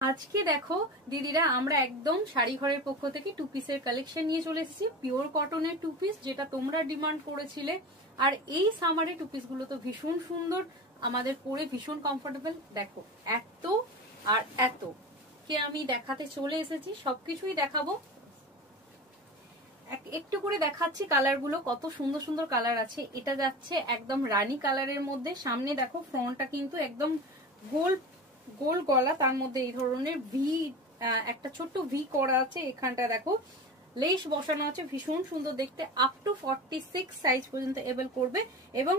আজকে দেখো দিদিরা আমরা একদম শাড়ি ঘরের পক্ষ থেকে টু পিসের কালেকশন নিয়ে চলে এসেছি। পিওর কটনের টু পিস, যেটা তোমরা ডিমান্ড করেছিলে। আর এই সামারে টু পিস গুলো তো ভীষণ সুন্দর, আমাদের পরে ভীষণ কমফোর্টেবল। দেখো এত আর এত কে আমি দেখাতে চলে এসেছি, সবকিছুই দেখাবো। একটু করে দেখাচ্ছি কালার গুলো, কত সুন্দর সুন্দর কালার আছে। এটা যাচ্ছে একদম রানী কালারের মধ্যে। সামনে দেখো ফ্রন্টটা কিন্তু একদম গোল গোল গলা, তার মধ্যে এই ধরনের ভি, একটা ছোট্ট ভি করা আছে। এখানটা দেখো লেস বসানো আছে, ভীষণ সুন্দর দেখতে। আপ টু 46 সাইজ পর্যন্ত এবেল করবে। এবং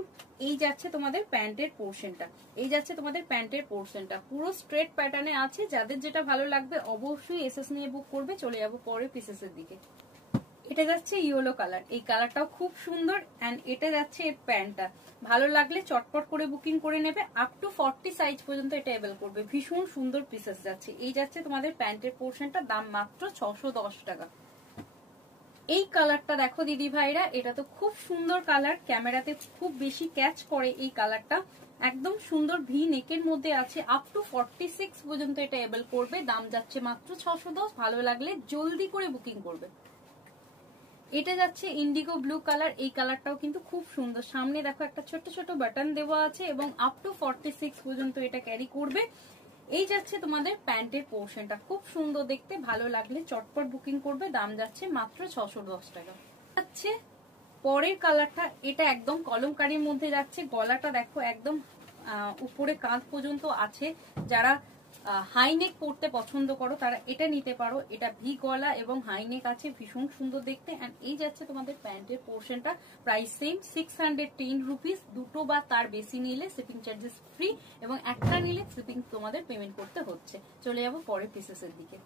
এই যাচ্ছে তোমাদের প্যান্টের পোর্শনটা, এই যাচ্ছে তোমাদের প্যান্টের পোর্শনটা পুরো স্ট্রেট প্যাটার্নে আছে। যাদের যেটা ভালো লাগবে অবশ্যই এসএস নিয়ে বুক করবে। চলে যাবো পরে পিসেসের দিকে। এটা যাচ্ছে ইয়েলো কালার, এই কালারটাও খুব সুন্দর। এন্ড এটা যাচ্ছে এর প্যান্টটা, ভালো লাগলে চটপট করে বুকিং করে নেবে। আপ টু 40 সাইজ পর্যন্ত এটা এবেল করবে। ভীষণ সুন্দর পিসেস যাচ্ছে। এই যাচ্ছে তোমাদের প্যান্টের পোর্শনটা, দাম মাত্র 610 টাকা। এই কালারটা দেখো দিদি ভাইরা, এটা তো খুব সুন্দর কালার, ক্যামেরাতে খুব বেশি ক্যাচ করে এই কালারটা। একদম সুন্দর ভি নেকের মধ্যে আছে। আপ টু 46 পর্যন্ত এটা এবেল করবে। দাম যাচ্ছে মাত্র 610। ভালো লাগলে জলদি করে বুকিং করবে। এটা যাচ্ছে ইন্ডিগো ব্লু কালার, এই কালারটাও কিন্তু খুব সুন্দর। সামনে দেখো একটা ছোট ছোট বাটন দেওয়া আছে এবং আপ টু 46 পর্যন্ত এটা ক্যারি করবে। এই যাচ্ছে তোমাদের প্যান্টের পোর্শনটা, খুব সুন্দর দেখতে। ভালো লাগলে চটপট বুকিং করবে। দাম যাচ্ছে মাত্র 610 টাকা। যাচ্ছে পরের কালারটা, এটা একদম কলমকারির মধ্যে যাচ্ছে। গলাটা দেখো একদম উপরে কাঁধ পর্যন্ত আছে। যারা হাইনেক পরতে পছন্দ করো তারা এটা নিতে পারো। এটা ভি গলা এবং হাইনেক আছে, ভীষণ সুন্দর দেখতে। এন্ড এই যাচ্ছে তোমাদের প্যান্টের পোর্শনটা, প্রাইস সেম 610 রুপিস। দুটো বা তার বেশি নিলে শিপিং চার্জেস ফ্রি, এবং একটা নিলে শিপিং তোমাদের পেমেন্ট করতে হচ্ছে। চলে যাবো পরের পিসেসের দিকে।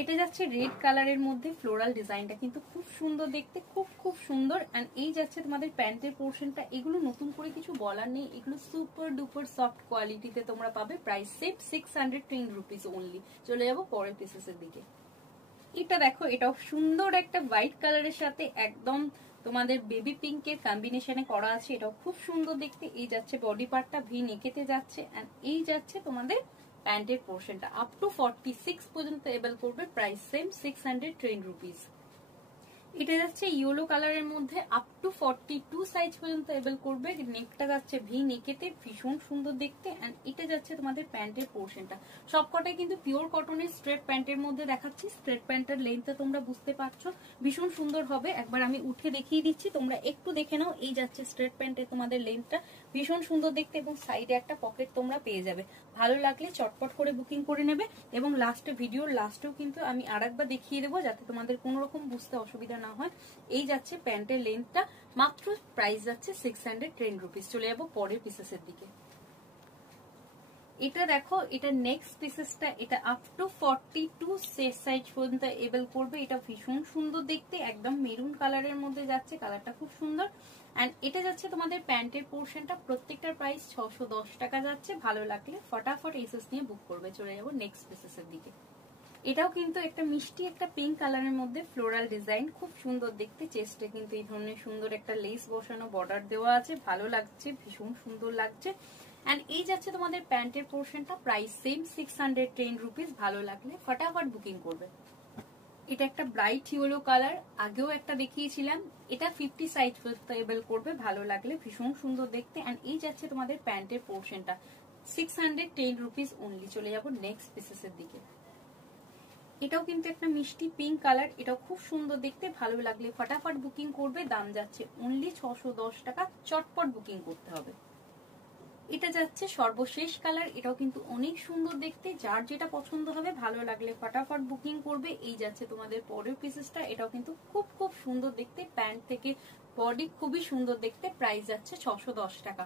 এটা যাচ্ছে রেড কালারের মধ্যে, ফ্লোরাল ডিজাইনটা কিন্তু খুব সুন্দর দেখতে, খুব খুব সুন্দর। এন্ড এই যাচ্ছে তোমাদের প্যান্টের পোর্শনটা। এগুলো নতুন করে কিছু বলার নেই, এগুলো সুপার ডুপার সফট কোয়ালিটিতে তোমরা পাবে। Price same 610 rupees only. চলে যাবো পরের পিসেসের দিকে। এটা দেখো, এটাও সুন্দর একটা হোয়াইট কালারের সাথে একদম তোমাদের বেবি পিঙ্কের কম্বিনেশনে করা আছে। এটাও খুব সুন্দর দেখতে। এই যাচ্ছে বডি পার্টটা ভি নেকেতে যাচ্ছে। এন্ড এই যাচ্ছে তোমাদের প্যান্টের পোর্শনটা, আপ টু 46 পর্যন্ত এবেল করবে। Price same 610 rupees. এটা যাচ্ছে ইয়েলো কালারের মধ্যে, আপ টু 42 সাইজ পর্যন্ত এবেল করবে। নেকটা যাচ্ছে ভি নেকেতে, ভীষণ সুন্দর দেখতে। এন্ড এটা যাচ্ছে তোমাদের প্যান্টের পোর্শনটা। সবকটাই কিন্তু পিওর কটনের স্ট্রেট প্যান্টের মধ্যে দেখাচ্ছি। স্ট্রেট প্যান্টের লেন্থটা তোমরা বুঝতে পারছো, ভীষণ সুন্দর হবে। একবার আমি উঠে দেখিয়ে দিচ্ছি, তোমরা একটু দেখে নাও। এই যাচ্ছে স্ট্রেট প্যান্টের তোমাদের লেন্থটা, ভীষণ সুন্দর দেখতে। এবং সাইডে একটা পকেট তোমরা পেয়ে যাবে। ভালো লাগলে চটপট করে বুকিং করে নেবে। এবং লাস্টে, ভিডিওর লাস্টেও কিন্তু আমি আরেকবার দেখিয়ে দেবো, যাতে তোমাদের কোনো রকম বুঝতে অসুবিধা না হয়। এই যাচ্ছে প্যান্টের লেন্থটা, মাত্র প্রাইস যাচ্ছে 610 রুপিস। চলে যাবো পরের পিসেসের দিকে। এটা দেখো, এটা নেক্সট পিসেসটা, এটা আপ টু 42 সাইজ পর্যন্ত এবেল করবে। এটা ভীষণ সুন্দর দেখতে, একদম মেরুন কালারের মধ্যে যাচ্ছে। কালারটা খুব সুন্দর। এন্ড এটা যাচ্ছে তোমাদের প্যান্টের পোর্শনটা, প্রত্যেকটার প্রাইস 610 টাকা যাচ্ছে। ভালো লাগলে ফটাফট এসএস নিয়ে বুক করবে। চলে যাবো নেক্সট পিসেসের দিকে। এটাও কিন্তু একটা মিষ্টি একটা পিঙ্ক কালারের মধ্যে, ফ্লোরাল ডিজাইন, খুব সুন্দর দেখতে। চেস্টে কিন্তু এই ধরনের সুন্দর একটা লেস বসানো বর্ডার দেওয়া আছে, ভালো লাগছে, ভীষণ সুন্দর লাগছে। এন্ড এই যাচ্ছে তোমাদের প্যান্টের পোর্শনটা, প্রাইস সেম 610 রুপিস। ভালো লাগলে ফটাফট বুকিং করবে। এটা একটা ব্রাইট ইয়েলো কালার, আগেও একটা দেখিয়েছিলাম। এটা 50 সাইজ পর্যন্ত এবেল করবে। ভালো লাগলে, ভীষণ সুন্দর দেখতে। এন্ড এই যাচ্ছে তোমাদের প্যান্টের পোর্শনটা, 610 রুপিস অনলি। চলে যাবো নেক্সট পিসেসের দিকে। এটাও কিন্তু একটা মিষ্টি পিঙ্ক কালার, এটাও খুব সুন্দর দেখতে। ভালো লাগলে ফটাফট বুকিং করবে। দাম যাচ্ছে অনলি 610 টাকা। চটপট বুকিং করতে হবে। এটা যাচ্ছে সর্বশেষ কালার, এটাও কিন্তু অনেক সুন্দর দেখতে। যার যেটা পছন্দ হবে ভালো লাগলে ফটাফট বুকিং করবে। এই যাচ্ছে তোমাদের পরের পিসেসটা, এটাও কিন্তু খুব খুব সুন্দর দেখতে। প্যান্ট থেকে বডি খুবই সুন্দর দেখতে। প্রাইস যাচ্ছে 610 টাকা।